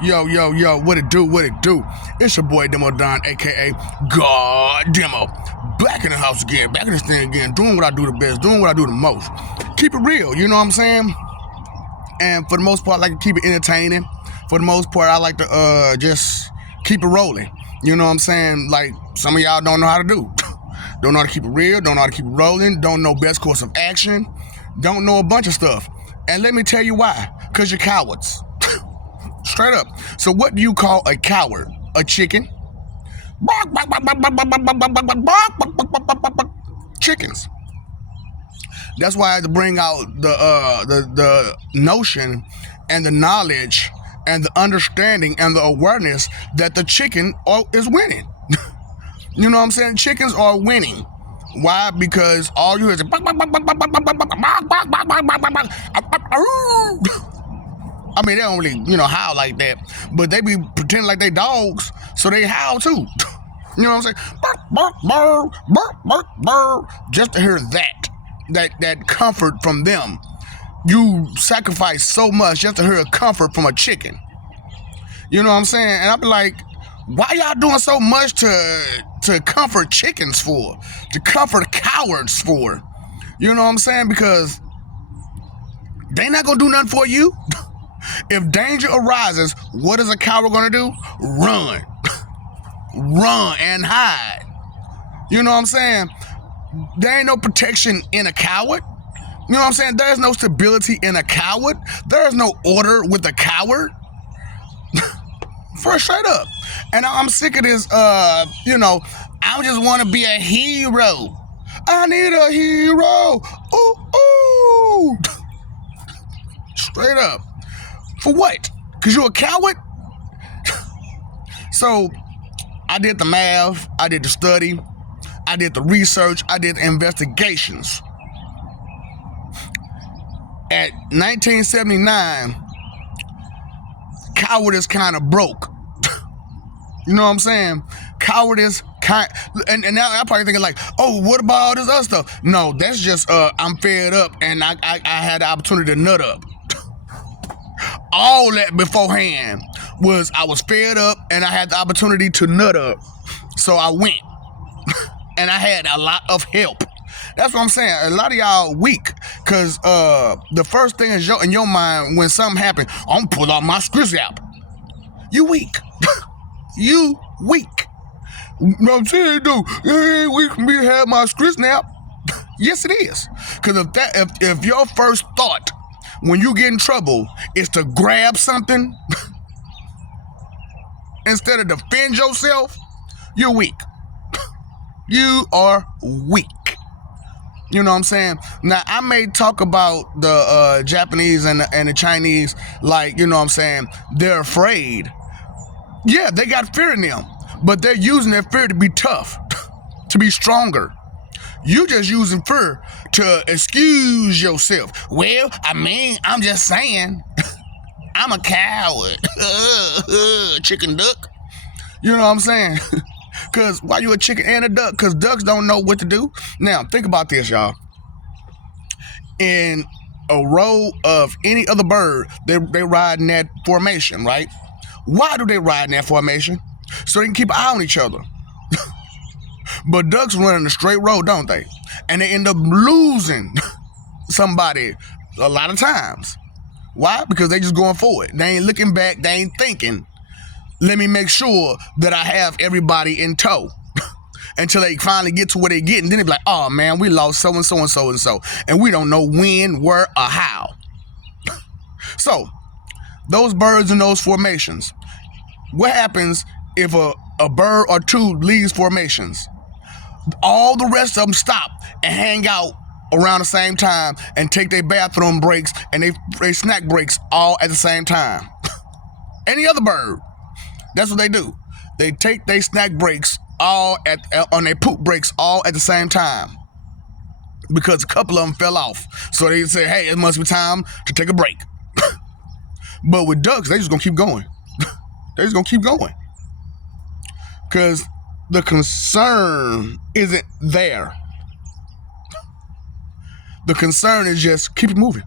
Yo, what it do? It's your boy Demo Don, aka God Demo. Back in the house again, back in this thing again, doing what I do the best, doing what I do the most. Keep it real, you know what I'm saying? And for the most part, I like to keep it entertaining. For the most part, I like to just keep it rolling. You know what I'm saying? Like, some of y'all don't know how to do. Don't know how to keep it real, don't know how to keep it rolling, don't know best course of action, don't know a bunch of stuff. And let me tell you why. Because you're cowards. Straight up. So what do you call a coward? A chicken? Chickens. That's why I had to bring out the notion and the knowledge and the understanding and the awareness that the chicken is winning. You know what I'm saying? Chickens are winning. Why? Because all you hear is I mean, they don't really, howl like that, but they be pretending like they dogs, so they howl too. You know what I'm saying? Bark, bark, bark, bark, bark, bark. Just to hear that comfort from them. You sacrifice so much just to hear a comfort from a chicken. You know what I'm saying? And I be like, why y'all doing so much to comfort chickens for? To comfort cowards for? You know what I'm saying? Because they not gonna do nothing for you. If danger arises, what is a coward gonna do? Run. Run and hide. You know what I'm saying? There ain't no protection in a coward. You know what I'm saying? There's no stability in a coward. There's no order with a coward. For straight up. And I'm sick of this, I just want to be a hero. I need a hero. Ooh. Straight up. For what? Because you're a coward? So, I did the math, I did the study, I did the research, I did the investigations. At 1979, cowardice kind of broke. You know what I'm saying? Cowardice and now I'm probably thinking like, oh, what about all this other stuff? No, that's just I'm fed up and I had the opportunity to nut up. All that beforehand was I was fed up and I had the opportunity to nut up. So I went. And I had a lot of help. That's what I'm saying. A lot of y'all weak. Because the first thing is in your mind when something happens, I'm going to pull out my script app. You weak. You weak. You know what I'm saying, dude? It ain't weak for me to have my script snap. Yes, it is. Because if your first thought when you get in trouble is to grab something instead of defend yourself, you're weak. You are weak. You know what I'm saying? Now, I may talk about the Japanese and the Chinese like, you know what I'm saying, they're afraid. Yeah, they got fear in them, but they're using their fear to be tough, to be stronger. You just using fear to excuse yourself. Well, I mean, I'm just saying, I'm a coward. Chicken duck. You know what I'm saying? Because why you a chicken and a duck? Because ducks don't know what to do. Now, think about this, y'all. In a row of any other bird, they ride in that formation, right? Why do they ride in that formation? So they can keep an eye on each other. But ducks run in a straight row, don't they? And they end up losing somebody a lot of times. Why? Because they just going forward. They ain't looking back. They ain't thinking, let me make sure that I have everybody in tow. Until they finally get to where they get. And then they be like, oh man, we lost so and so and so and so. And we don't know when, where, or how. So, those birds in those formations. What happens if a bird or two leaves formations? All the rest of them stop and hang out around the same time and take their bathroom breaks and they snack breaks all at the same time. Any other bird, that's what they do. They take their snack breaks all on their poop breaks all at the same time because a couple of them fell off. So they say, hey, it must be time to take a break. But with ducks, they just gonna keep going. They just gonna keep going because the concern isn't there. The concern is just keep it moving.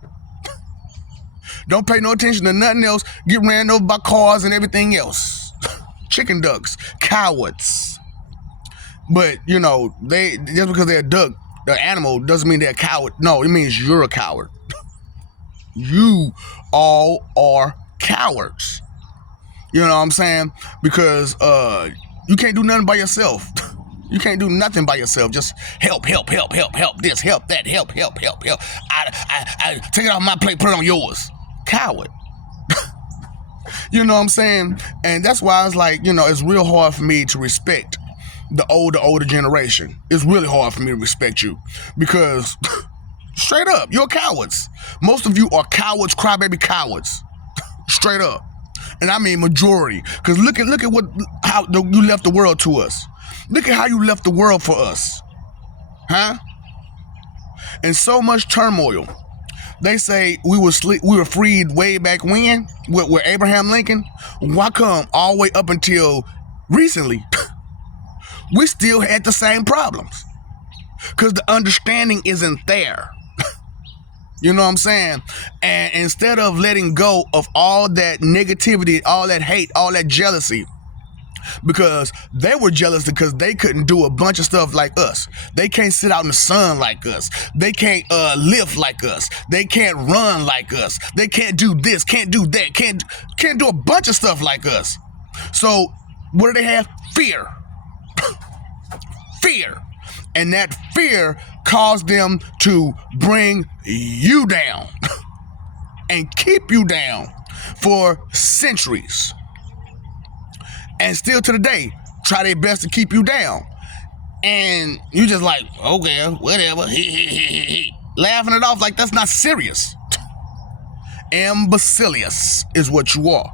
Don't pay no attention to nothing else. Get ran over by cars and everything else. Chicken ducks, cowards. But they just because they're a duck, the animal, doesn't mean they're a coward. No, it means you're a coward. You all are cowards. You know what I'm saying? Because you can't do nothing by yourself. You can't do nothing by yourself. Just help this, help that, help. I take it off my plate, put it on yours. Coward. You know what I'm saying? And that's why it's like, it's real hard for me to respect the older generation. It's really hard for me to respect you because straight up, you're cowards. Most of you are cowards, crybaby cowards. Straight up. And I mean majority. Because look at how you left the world to us. Look at how you left the world for us. Huh? And so much turmoil. They say we were freed way back when with Abraham Lincoln. Why come all the way up until recently, we still had the same problems? Because the understanding isn't there. You know what I'm saying? And instead of letting go of all that negativity, all that hate, all that jealousy, because they were jealous because they couldn't do a bunch of stuff like us. They can't sit out in the sun like us. They can't lift like us. They can't run like us. They can't do this, can't do that, can't do a bunch of stuff like us. So what do they have? Fear. Fear. And that fear caused them to bring you down and keep you down for centuries. And still to the day, try their best to keep you down. And you just like, okay, whatever, laughing it off like that's not serious. Imbecilious is what you are.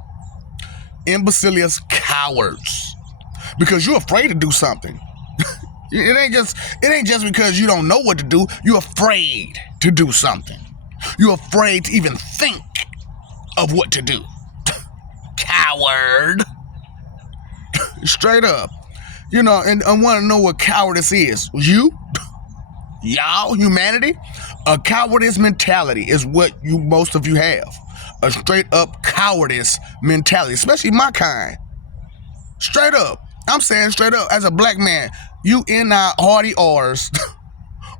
Imbecilious cowards. Because you're afraid to do something. It ain't just because you don't know what to do. You're afraid to do something. You're afraid to even think of what to do. Coward. Straight up. And I want to know what cowardice is. You? Y'all, humanity? A cowardice mentality is what most of you have. A straight up cowardice mentality, especially my kind. Straight up. I'm saying straight up, as a black man, you hardy R's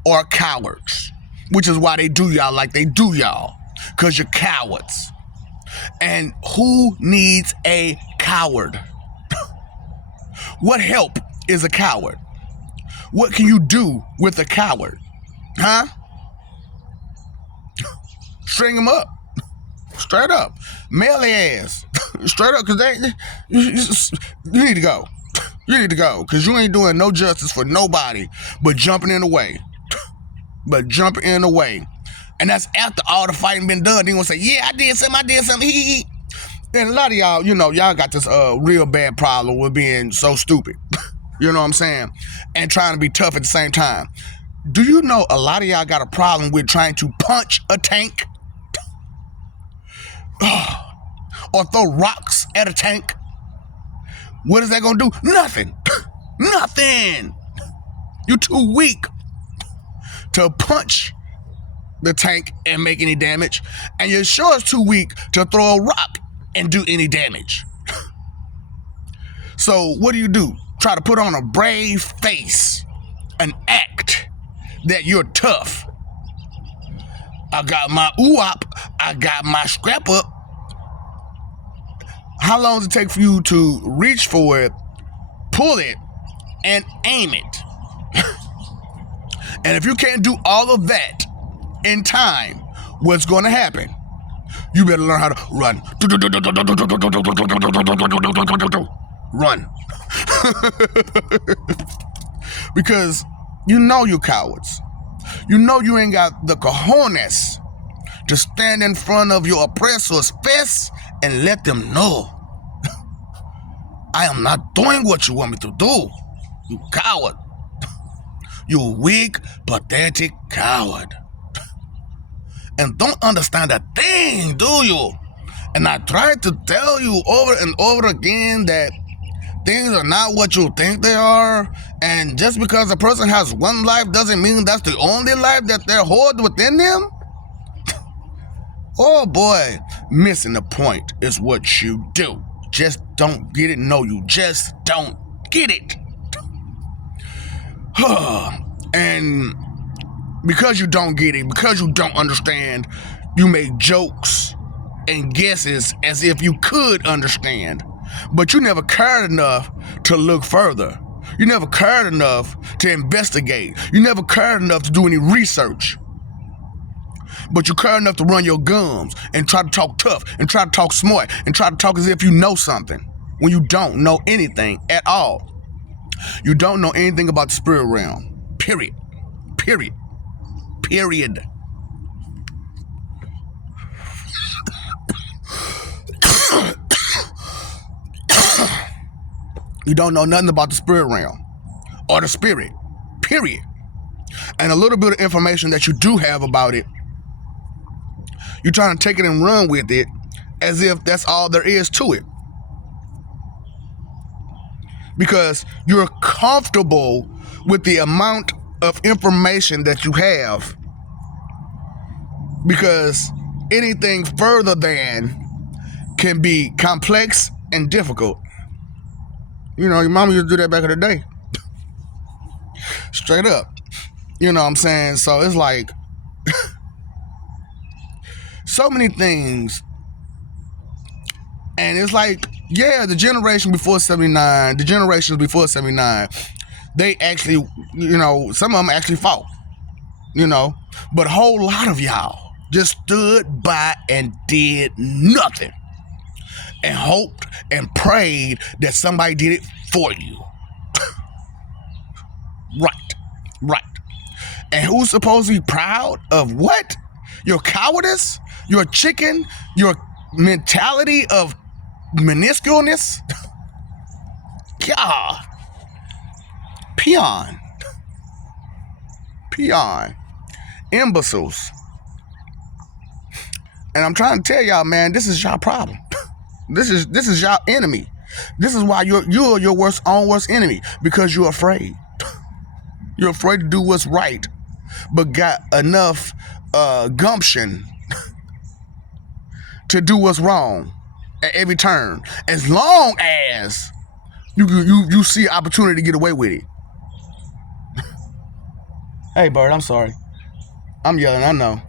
are cowards, which is why they do y'all like they do y'all, because you're cowards. And who needs a coward? What help is a coward? What can you do with a coward? Huh? String them up. Straight up. Mail their ass. Straight up, because you need to go. You need to go, because you ain't doing no justice for nobody but jumping in the way. And that's after all the fighting been done. They gonna say, yeah, I did something. And a lot of y'all, y'all got this real bad problem with being so stupid. You know what I'm saying? And trying to be tough at the same time. Do you know a lot of y'all got a problem with trying to punch a tank? Or throw rocks at a tank? What is that gonna do? Nothing. Nothing. You're too weak to punch the tank and make any damage. And you're sure it's too weak to throw a rock and do any damage. So what do? Try to put on a brave face, an act that you're tough. I got my ooh-op, I got my scrap up. How long does it take for you to reach for it, pull it, and aim it? And if you can't do all of that in time, what's going to happen? You better learn how to run. Run. Because you're cowards. You ain't got the cojones to stand in front of your oppressor's face and let them know, I am not doing what you want me to do. You coward. You weak, pathetic coward. And don't understand a thing, do you? And I try to tell you over and over again that things are not what you think they are. And just because a person has one life doesn't mean that's the only life that they're holding within them. Oh boy, missing the point is what you do. Just don't get it. No, you just don't get it. And because you don't get it, because you don't understand, you make jokes and guesses as if you could understand. But you never cared enough to look further. You never cared enough to investigate. You never cared enough to do any research. But you care enough to run your gums and try to talk tough and try to talk smart and try to talk as if you know something when you don't know anything at all. You don't know anything about the spirit realm. Period. Period. Period. You don't know nothing about the spirit realm or the spirit. Period. And a little bit of information that you do have about it, you're trying to take it and run with it as if that's all there is to it. Because you're comfortable with the amount of information that you have. Because anything further than can be complex and difficult. You know, your mama used to do that back in the day. Straight up. You know what I'm saying? So it's like so many things. And it's like, yeah, the generation before 79, the generations before 79, they actually, you know, some of them actually fought, you know, but a whole lot of y'all just stood by and did nothing and hoped and prayed that somebody did it for you. Right. And who's supposed to be proud of what? Your cowardice? Your chicken? Your mentality of minusculeness? God. Peon. Imbeciles. And I'm trying to tell y'all, man, this is y'all problem. This is y'all enemy. This is why you're your worst enemy, because you're afraid. You're afraid to do what's right, but got enough gumption to do what's wrong at every turn, as long as you see opportunity to get away with it. Hey, Bird, I'm sorry. I'm yelling, I know.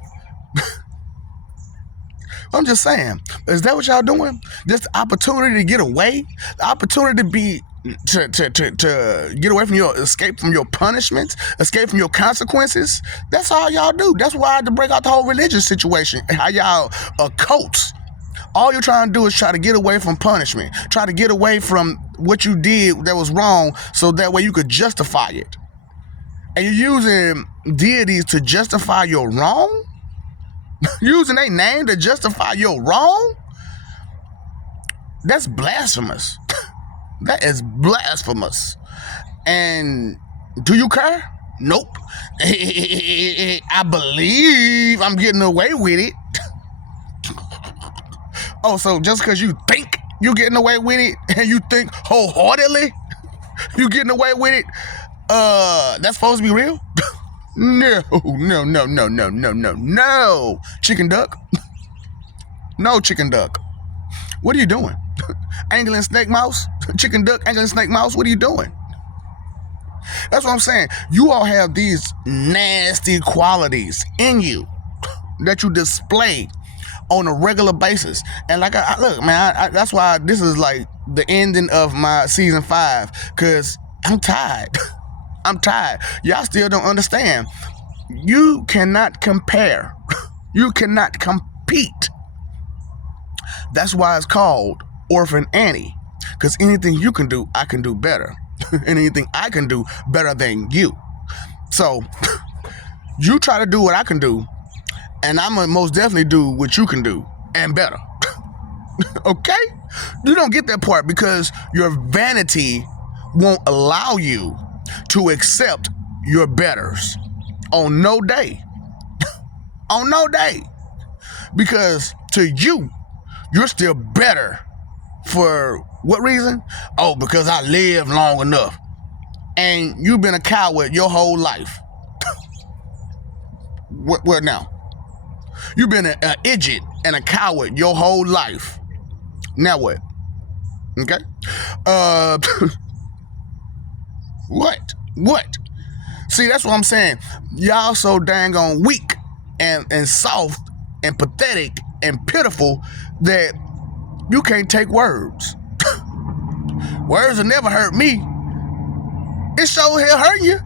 I'm just saying, is that what y'all doing? Just the opportunity to get away? The opportunity to be to get away from escape from your punishments, escape from your consequences? That's all y'all do. That's why I had to break out the whole religious situation. How y'all are cults. All you're trying to do is try to get away from punishment. Try to get away from what you did that was wrong, so that way you could justify it. And you're using deities to justify your wrong? Using their name to justify your wrong? That's blasphemous. That is blasphemous. And do you care? Nope. I believe I'm getting away with it. Oh, so just because you think you're getting away with it, and you think wholeheartedly you're getting away with it, that's supposed to be real? No. Chicken duck. No, chicken duck. What are you doing? Angling snake mouse? Chicken duck, angling snake mouse? What are you doing? That's what I'm saying. You all have these nasty qualities in you that you display on a regular basis. And like, look, man, that's why this is like the ending of my season 5, because I'm tired. I'm tired. Y'all still don't understand. You cannot compare. You cannot compete. That's why it's called Orphan Annie. Because anything you can do, I can do better. And anything I can do better than you. So, you try to do what I can do, and I'm going to most definitely do what you can do, and better. Okay? You don't get that part because your vanity won't allow you to accept your betters on no day. On no day. Because to you, you're still better. For what reason? Oh, because I lived long enough. And you've been a coward your whole life. What now? You've been an idiot and a coward your whole life. Now what? Okay? What? See, that's what I'm saying. Y'all so dang on weak and soft and pathetic and pitiful that you can't take words. Words will never hurt me. It sure hell hurt you.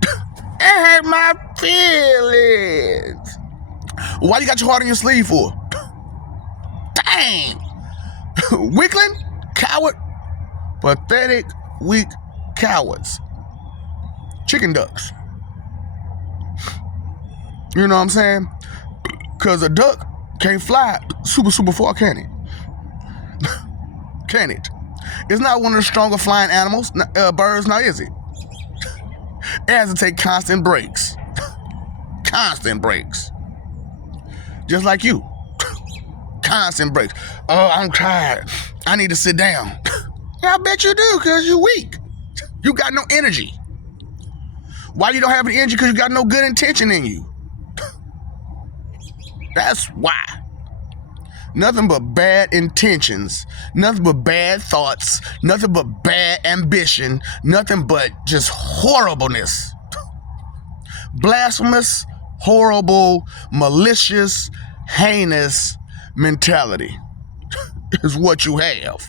It hurt my feelings. Why you got your heart on your sleeve for? Dang. Weakling, coward, pathetic, weak cowards. Chicken ducks. You know what I'm saying? Because a duck can't fly super far, can it? Can it? It's not one of the stronger flying animals, birds, now is it? It has to take constant breaks. Constant breaks. Just like you. Constant breaks. Oh, I'm tired. I need to sit down. Yeah, I bet you do, because you're weak. You got no energy. Why you don't have any energy? Because you got no good intention in you. That's why. Nothing but bad intentions, nothing but bad thoughts, nothing but bad ambition, nothing but just horribleness. Blasphemous, horrible, malicious, heinous mentality is what you have,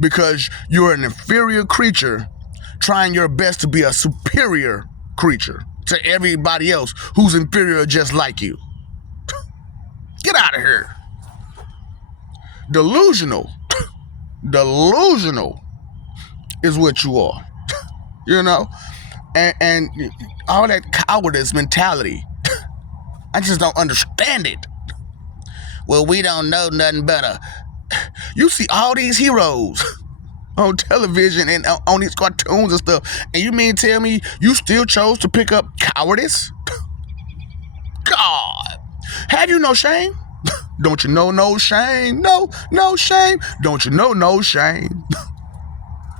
because you're an inferior creature trying your best to be a superior creature to everybody else who's inferior just like you. Get out of here. Delusional is what you are. You know, and all that cowardice mentality, I just don't understand it. Well, we don't know nothing better. You see all these heroes on television and on these cartoons and stuff, and you mean tell me you still chose to pick up cowardice? God, have you no shame? Don't you know no shame? No shame. Don't you know no shame?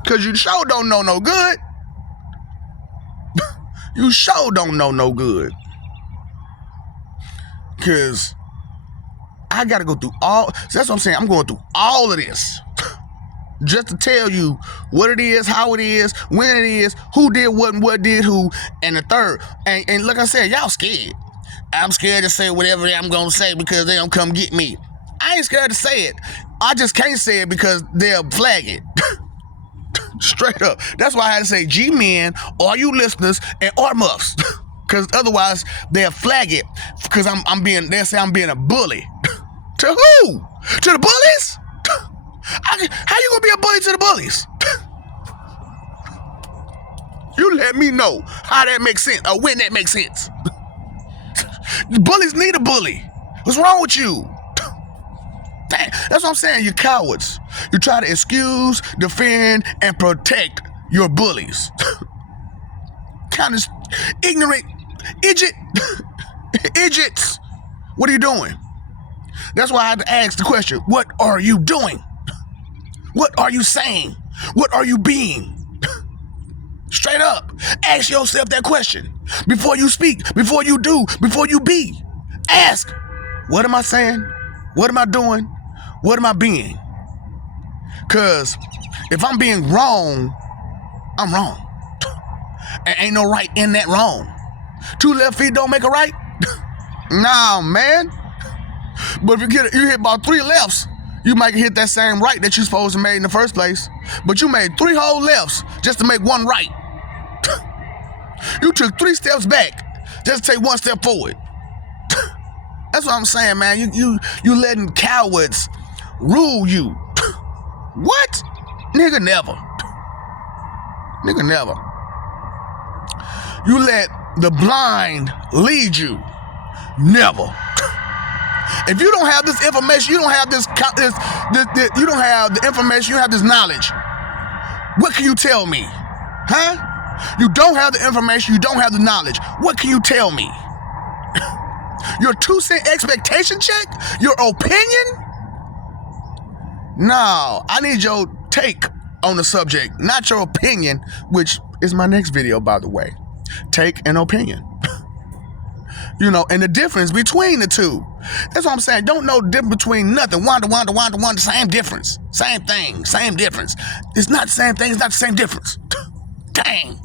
Because you sure don't know no good. You sure don't know no good. Because I got to go through all, so that's what I'm saying. I'm going through all of this just to tell you what it is, how it is, when it is, who did what and what did who, and the third. And like I said, y'all scared. I'm scared to say whatever I'm going to say because they don't come get me. I ain't scared to say it. I just can't say it because they'll flag it. Straight up. That's why I had to say G-men, all you listeners, and R-muffs. Because otherwise they'll flag it because they'll say I'm being a bully. To who? To the bullies? How you going to be a bully to the bullies? You let me know how that makes sense or when that makes sense. The bullies need a bully. What's wrong with you? Dang, that's what I'm saying. You cowards. You try to excuse, defend, and protect your bullies. Kind of ignorant idiots. What are you doing? That's why I had to ask the question, what are you doing? What are you saying? What are you being? Straight up. Ask yourself that question. Before you speak, before you do, before you be. Ask, what am I saying? What am I doing? What am I being? Because if I'm being wrong, I'm wrong. And ain't no right in that wrong. 2 left feet don't make a right? Nah, man. But if you hit about 3 lefts, you might hit that same right that you're supposed to make in the first place. But you made 3 whole lefts just to make 1 right. You took 3 steps back just to take 1 step forward. That's what I'm saying, man. You letting cowards rule you. What? Nigga, never. Nigga, never. You let the blind lead you. Never. If you don't have this information, you don't have this you don't have the information, you don't have this knowledge. What can you tell me? Huh? You don't have the information, you don't have the knowledge. What can you tell me? Your 2-cent expectation check? Your opinion? No, I need your take on the subject, not your opinion, which is my next video, by the way. Take an opinion. You know, and the difference between the two. That's what I'm saying. Don't know the difference between nothing. One, same difference. Same thing, same difference. It's not the same thing, it's not the same difference. Dang.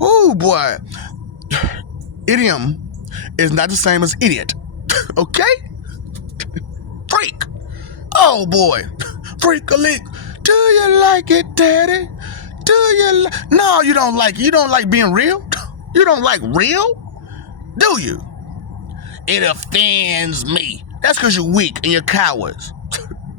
Oh boy. Idiom is not the same as idiot. Okay? Freak. Oh boy. Freak a leak. Do you like it, daddy? No, you don't like it. You don't like being real? You don't like real? Do you? It offends me. That's because you're weak and you're cowards.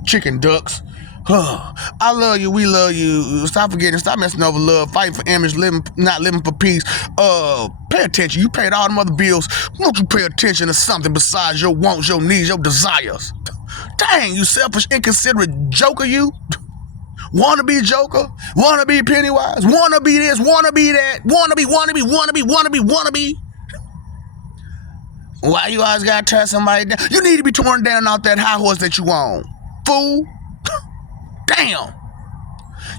Chicken ducks. I love you. We love you. Stop forgetting. Stop messing over love. Fighting for image. Not living for peace. Pay attention. You paid all them other bills. Won't you pay attention to something besides your wants, your needs, your desires? Dang, you selfish, inconsiderate joker, you. Wanna be Joker? Wanna be Pennywise? Wanna be this? Wanna be that? Wanna be. Why you always gotta tear somebody down? You need to be torn down off that high horse that you on, fool. Damn.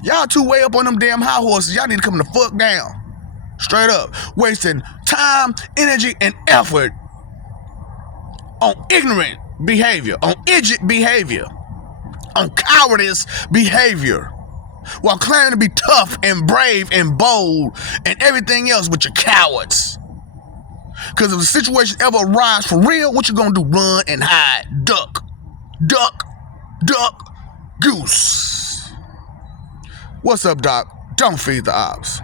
Y'all too way up on them damn high horses. Y'all need to come the fuck down. Straight up. Wasting time, energy, and effort on ignorant behavior, on idiot behavior, on cowardice behavior, while claiming to be tough and brave and bold and everything else, but you're cowards. Because if the situation ever arrives for real, what you gonna do? Run and hide. Duck. Duck. Duck. Goose. What's up, Doc? Don't feed the ops.